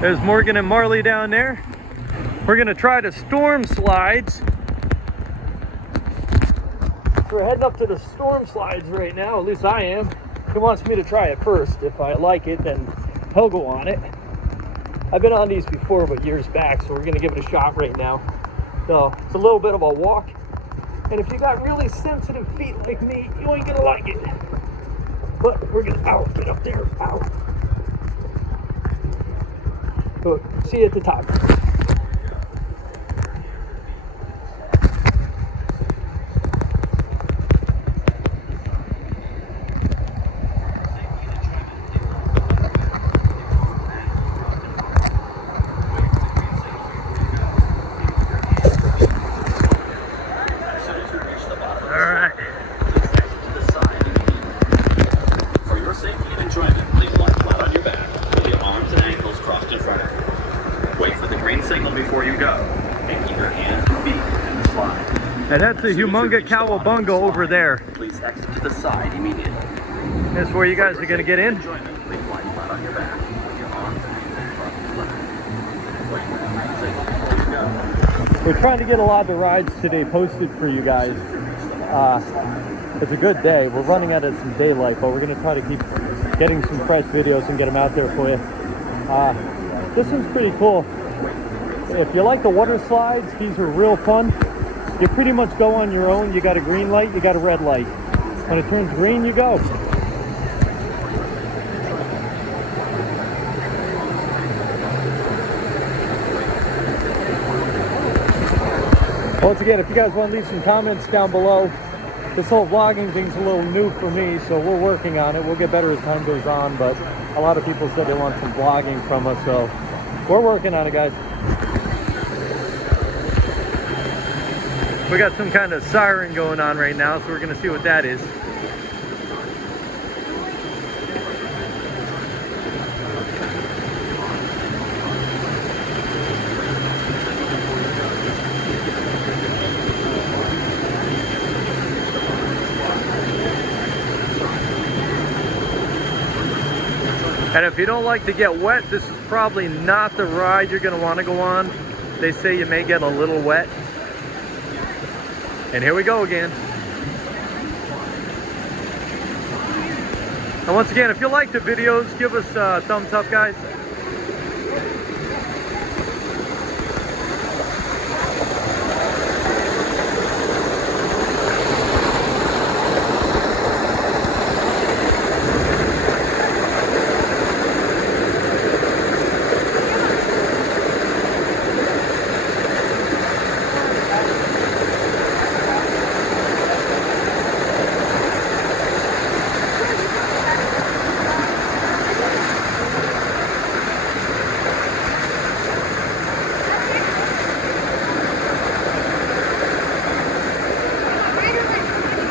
There's Morgan and Marley down there. We're gonna try the storm slides. We're heading up to the storm slides right now, at least I am. He wants me to try it first. If I like it, then he'll go on it. I've been on these before, but years back, so we're gonna give it a shot right now. So it's a little bit of a walk. And if you got really sensitive feet like me, you ain't gonna like it. But we're gonna, ow, get up there, ow. So, see you at the top. And that's a humonga cowabunga over there. Please exit to the side immediately. That's where you guys are going to get in. We're trying to get a lot of the rides today posted for you guys. It's a good day. We're running out of some daylight, but we're going to try to keep getting some fresh videos and get them out there for you. This one's pretty cool. If you like the water slides, these are real fun. You pretty much go on your own. You got a green light, you got a red light. When it turns green, you go. Once again, if you guys want to leave some comments down below, this whole vlogging thing's a little new for me, so we're working on it. We'll get better as time goes on, but a lot of people said they want some vlogging from us, so we're working on it, guys. We got some kind of siren going on right now, so we're going to see what that is. And if you don't like to get wet, this is probably not the ride you're going to want to go on. They say you may get a little wet. And here we go again. And once again, if you like the videos, give us a thumbs up, guys.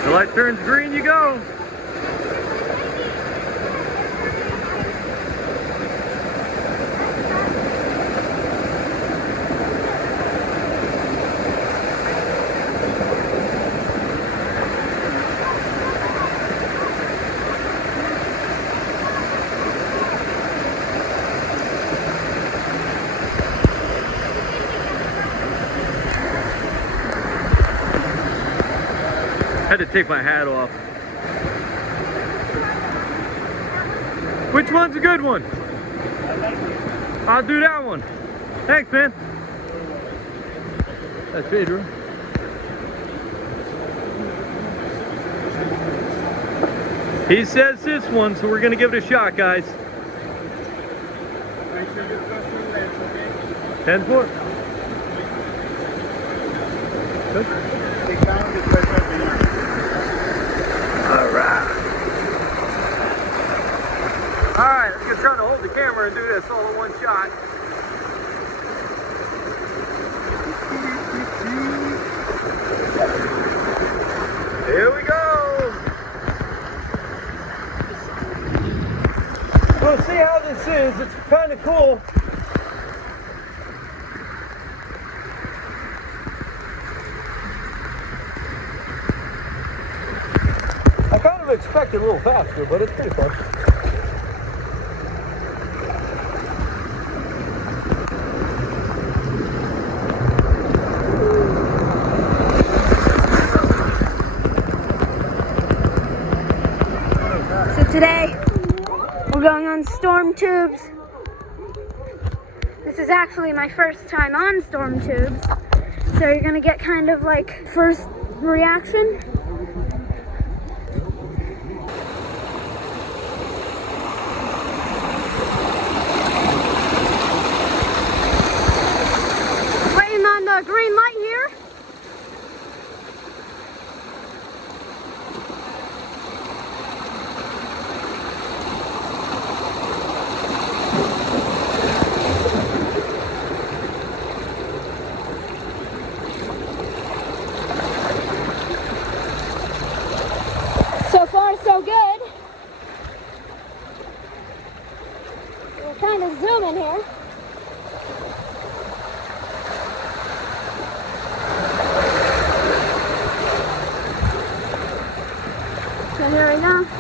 The light turns green, you go. Had to take my hat off. Which one's a good one? I'll do that one. Thanks, man. That's Pedro. He says this one, so we're gonna give it a shot, guys. 10-4. Good. Alright, let's get trying to hold the camera and do this all in one shot. Here we go! We'll see how this is. It's kind of cool. I kind of expected a little faster, but it's pretty fun. Today, we're going on storm tubes. This is actually my first time on storm tubes, so you're gonna get kind of like first reaction. Waiting on the green light here. So far, so good. We're kind of zooming here. So here we go.